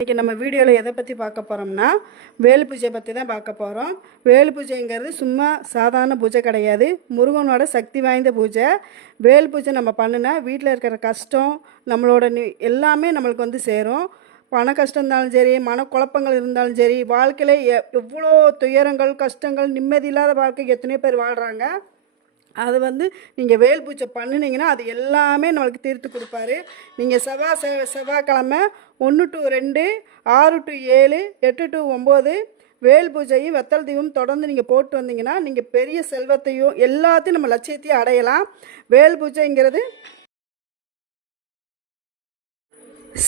இன்றைக்கி நம்ம வீடியோவில் எதை பற்றி பார்க்க போகிறோம்னா வேல் பூஜை பற்றி தான் பார்க்க போகிறோம். வேல் பூஜைங்கிறது சும்மா சாதாரண பூஜை கிடையாது, முருகனோட சக்தி வாய்ந்த பூஜை. வேல் பூஜை நம்ம பண்ணுனா வீட்டில் இருக்கிற கஷ்டம் நம்மளோட எல்லாமே நம்மளுக்கு வந்து சேரும். பண கஷ்டம் இருந்தாலும் சரி, மனக்குழப்பங்கள் இருந்தாலும் சரி, வாழ்க்கையில் எவ்வளோ துயரங்கள் கஷ்டங்கள் நிம்மதி இல்லாத வாழ்க்கை எத்தனையோ பேர் வாழ்கிறாங்க. அது வந்து நீங்கள் வேல் பூஜை பண்ணினீங்கன்னா அது எல்லாமே நம்மளுக்கு தீர்த்து கொடுப்பாரு. நீங்கள் செவ்வாய்க்கிழமை 1 to 2, 6 to 7, 8 to 9 வேல் பூஜையும் வெத்தல் தீபம் தொடர்ந்து நீங்கள் போட்டு வந்தீங்கன்னா நீங்கள் பெரிய செல்வத்தையும் எல்லாத்தையும் நம்ம லட்சியத்தையும் அடையலாம். வேல் பூஜைங்கிறது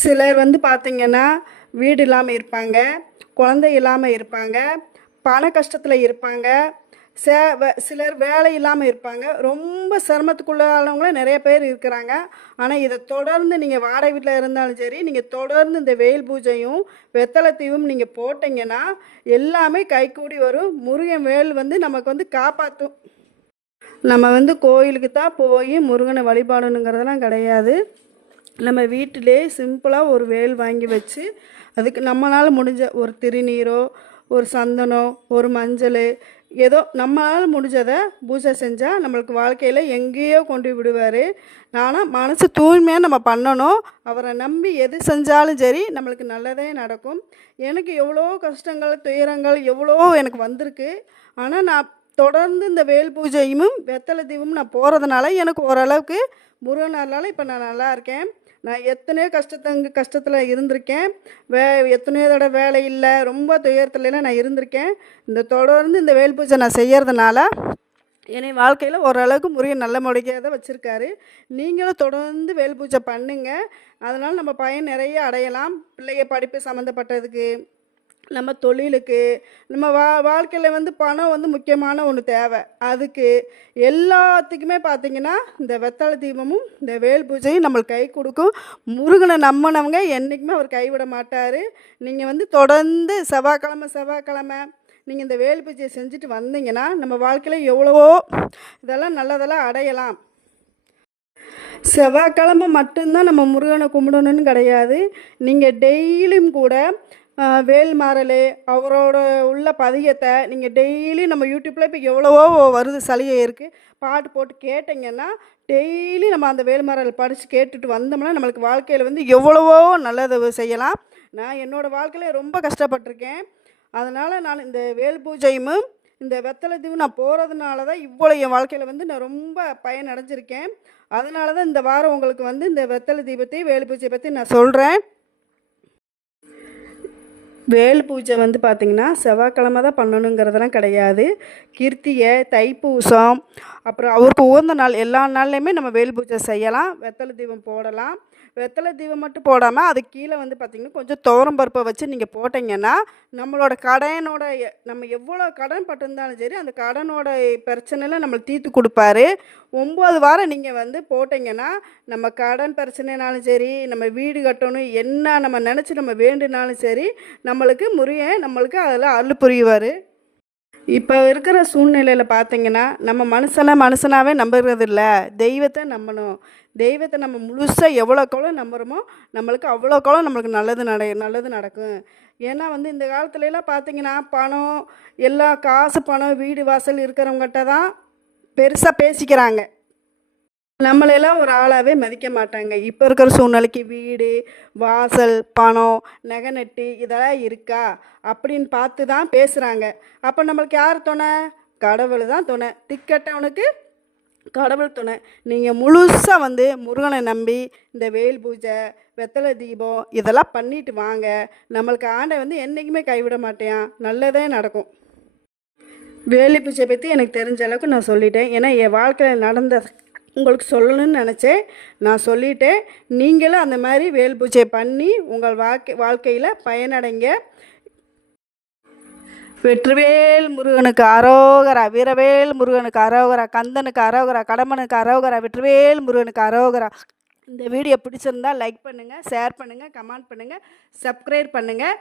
சிலர் வந்து பார்த்திங்கன்னா வீடு இல்லாமல் இருப்பாங்க, குழந்தை இல்லாமல் இருப்பாங்க, பண கஷ்டத்தில் இருப்பாங்க, சிலர் வேலை இல்லாமல் இருப்பாங்க. ரொம்ப சிரமத்துக்குள்ளானவங்களும் நிறைய பேர் இருக்கிறாங்க. ஆனால் இதை தொடர்ந்து நீங்கள் வாடகை வீட்டில் இருந்தாலும் சரி, நீங்கள் தொடர்ந்து இந்த வேல் பூஜையும் வெத்தலை தீவும் நீங்கள் போட்டிங்கன்னா எல்லாமே கைகூடி வரும். முருகன் வேல் வந்து நமக்கு வந்து காப்பாற்றும். நம்ம வந்து கோயிலுக்கு தான் போய் முருகனை வழிபாடணுங்கிறதெல்லாம் கிடையாது. நம்ம வீட்டிலே சிம்பிளாக ஒரு வேல் வாங்கி வச்சு அதுக்கு நம்மளால் முடிஞ்ச ஒரு திருநீரோ, ஒரு சந்தனம், ஒரு மஞ்சள், ஏதோ நம்மளால் முடிஞ்சதை பூஜை செஞ்சால் நம்மளுக்கு வாழ்க்கையில் எங்கேயோ கொண்டு விடுவார். ஆனால் மனசு தூய்மையாக நம்ம பண்ணணும். அவரை நம்பி எது செஞ்சாலும் சரி நம்மளுக்கு நல்லதே நடக்கும். எனக்கு எவ்வளோ கஷ்டங்கள் துயரங்கள் எவ்வளோ எனக்கு வந்திருக்கு. ஆனால் நான் தொடர்ந்து இந்த வேல் பூஜையும் வெத்தலை தீபமும் நான் போகிறதுனால எனக்கு ஓரளவுக்கு முருகனால இப்போ நான் நல்லா இருக்கேன். நான் எத்தனையோ கஷ்டத்தில் இருந்திருக்கேன். எத்தனையோ தடவை வேலை இல்லை, ரொம்ப துயரத்துலலாம் நான் இருந்திருக்கேன். தொடர்ந்து இந்த வேல் பூஜை நான் செய்கிறதுனால என்னை வாழ்க்கையில் ஓரளவுக்கு முருகன் நல்ல முறையாக தான் வச்சுருக்காரு. நீங்களும் தொடர்ந்து வேல் பூஜை பண்ணுங்கள். அதனால் நம்ம பயன் நிறைய அடையலாம். பிள்ளைங்க படிப்பு சம்மந்தப்பட்டதுக்கு, நம்ம தொழிலுக்கு, நம்ம வாழ்க்கையில் வந்து பணம் வந்து முக்கியமான ஒன்று தேவை. அதுக்கு எல்லாத்துக்குமே பார்த்திங்கன்னா இந்த வெத்தலை தீபமும் இந்த வேல் பூஜையும் நம்மளுக்கு கை கொடுக்கும். முருகனை நம்பினவங்க என்றைக்குமே அவர் கைவிட மாட்டார். நீங்கள் வந்து தொடர்ந்து செவ்வாய்க்கிழமை நீங்கள் இந்த வேல் பூஜையை செஞ்சுட்டு வந்தீங்கன்னா நம்ம வாழ்க்கையில் எவ்வளவோ இதெல்லாம் நல்லதெல்லாம் அடையலாம். செவ்வாய்க்கிழமை மட்டும்தான் நம்ம முருகனை கும்பிடணுன்னு கிடையாது. நீங்கள் டெய்லியும் கூட வேல்மாறல் அவரோட உள்ள பதியத்தை நீங்கள் டெய்லி நம்ம யூடியூப்பில் இப்போ எவ்வளவோ வருது, சலுகை இருக்குது, பாட்டு போட்டு கேட்டிங்கன்னா டெய்லி நம்ம அந்த வேல்மாறல் படித்து கேட்டுட்டு வந்தோம்னா நம்மளுக்கு வாழ்க்கையில் வந்து எவ்வளவோ நல்லது செய்யலாம். நான் என்னோடய வாழ்க்கையில் ரொம்ப கஷ்டப்பட்டிருக்கேன். அதனால் நான் இந்த வேல் பூஜையும் இந்த வெத்தலை தீவும் நான் போகிறதுனால தான் இவ்வளோ என் வாழ்க்கையில் வந்து நான் ரொம்ப பயனடைஞ்சிருக்கேன். அதனால தான் இந்த வாரம் உங்களுக்கு வந்து இந்த வெத்தலை தீபத்தை வேல் பூஜையை பற்றி நான் சொல்கிறேன். வேல் பூஜை வந்து பார்த்திங்கன்னா செவ்வாய்க்கிழமை தான் பண்ணணுங்கிறதெல்லாம் கிடையாது. கிருத்திகை, தைப்பூசம், அப்புறம் அவருக்கு உகந்த நாள் எல்லா நாள்லையுமே நம்ம வேல் பூஜை செய்யலாம். வெத்தலை தீபம் போடலாம். வெத்தலை தீபம் மட்டும் போடாமல் அது கீழே வந்து பார்த்திங்கன்னா கொஞ்சம் துவரம் பருப்பை வச்சு நீங்கள் போட்டிங்கன்னா நம்மளோட கடனோட நம்ம எவ்வளோ கடன் பட்டிருந்தாலும் சரி அந்த கடனோட பிரச்சனையில் நம்மளுக்கு தீர்த்து கொடுப்பாரு. 9 வாரம் நீங்கள் வந்து போட்டிங்கன்னா நம்ம கடன் பிரச்சனைனாலும் சரி, நம்ம வீடு கட்டணும் என்ன நம்ம நினச்சி நம்ம வேண்டுனாலும் சரி நம்மளுக்கு முருகன் நம்மளுக்கு அதில் அருள் புரிவார். இப்போ இருக்கிற சூழ்நிலையில் பார்த்திங்கன்னா நம்ம மனுஷனாகவே நம்புறது இல்லை, தெய்வத்தை நம்பணும். தெய்வத்தை நம்ம முழுசாக எவ்வளோக்கெவ்வளோ நம்புகிறோமோ நம்மளுக்கு அவ்வளோக்கெவ்வளோ நம்மளுக்கு நல்லது நடக்கும். ஏன்னா வந்து இந்த காலத்துலலாம் பார்த்திங்கன்னா பணம் எல்லாம் காசு பணம் வீடு வாசல் இருக்கிறவங்ககிட்ட தான் பெருசாக பேசிக்கிறாங்க. நம்மளெல்லாம் ஒரு ஆளாகவே மதிக்க மாட்டாங்க. இப்போ இருக்கிற சூழ்நிலைக்கு வீடு வாசல் பணம் நகை நட்டு இதெல்லாம் இருக்கா அப்படின்னு பார்த்து தான் பேசுகிறாங்க. அப்போ நம்மளுக்கு யார் துணை? கடவுள் தான் துணை. திக்கட்டவனுக்கு கடவுள் துணை. நீங்கள் முழுசாக வந்து முருகனை நம்பி இந்த வேல் பூஜை வெத்தலை தீபம் இதெல்லாம் பண்ணிட்டு வாங்க. நம்மளுக்கு ஆண்டை வந்து என்றைக்குமே கைவிட மாட்டேன், நல்லதே நடக்கும். வேல் பூஜை பற்றி எனக்கு தெரிஞ்ச அளவுக்கு நான் சொல்லிட்டேன். ஏன்னா என் வாழ்க்கையில் நடந்த உங்களுக்கு சொல்லணும்னு நினச்சேன், நான் சொல்லிட்டேன். நீங்களும் அந்த மாதிரி வேல் பூஜை பண்ணி உங்கள் வாழ்க்கையில் பயனடைங்க. வெற்றிவேல் முருகனுக்கு அரோகரா, வீரவேல் முருகனுக்கு அரோகரா, கந்தனுக்கு அரோகரா, கடம்பனுக்கு அரோகரா, வெற்றிவேல் முருகனுக்கு அரோகரா. இந்த வீடியோ பிடிச்சிருந்தால் லைக் பண்ணுங்கள், ஷேர் பண்ணுங்கள், கமெண்ட் பண்ணுங்கள், சப்ஸ்கிரைப் பண்ணுங்கள்.